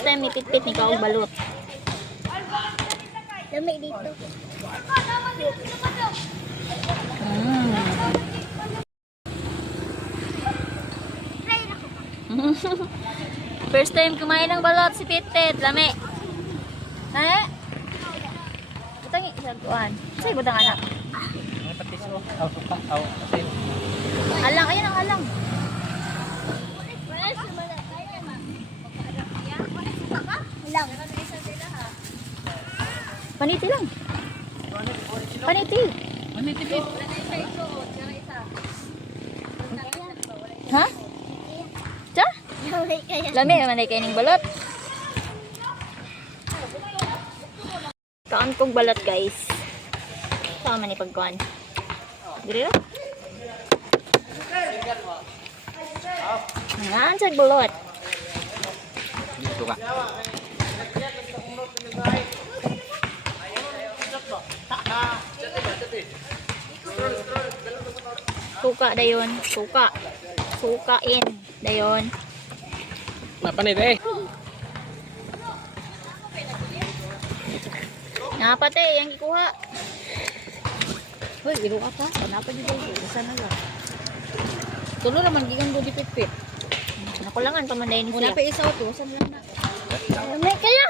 First time ipitpit ni Kaog balot. Lami dito. First time kumain ng balot si Pitpit. Lami. Ha? Butangi sa kuan. Say butang anak. Alang, ayun ang alang. Lang. Paniti lang. Paniti. Paniti bit. Ha? Cha? Lami kaya. Lami man kay ning balot. Kaon kong balot, guys. Sama ni pagkuan. Diri ra. Ngan sa balot. Dito ka. Suka dayon, suka. Sukain dayon. Napanit eh. Napate yang ikuha. Hoy, iro ka pa. Panapa dito. Isa na lang. Tulo naman gigan do di pitpit. Nakulangan pa man dayon Una siya. pa isa to, san lang na. Lami kaya.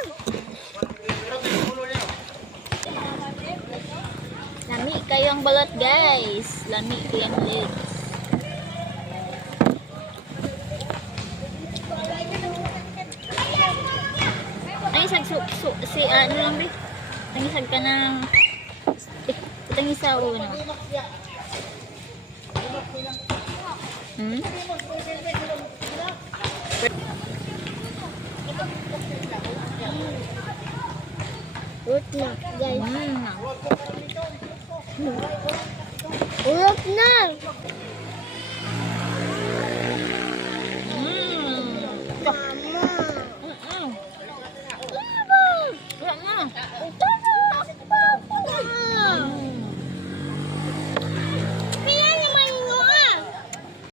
Lami kayo ang balot, guys. Lami ko yung legs. Ay, si ano lang rin. Tangisag ka ng tangisa o ano. Hmm? Urot na, guys. Hmm. Urot na.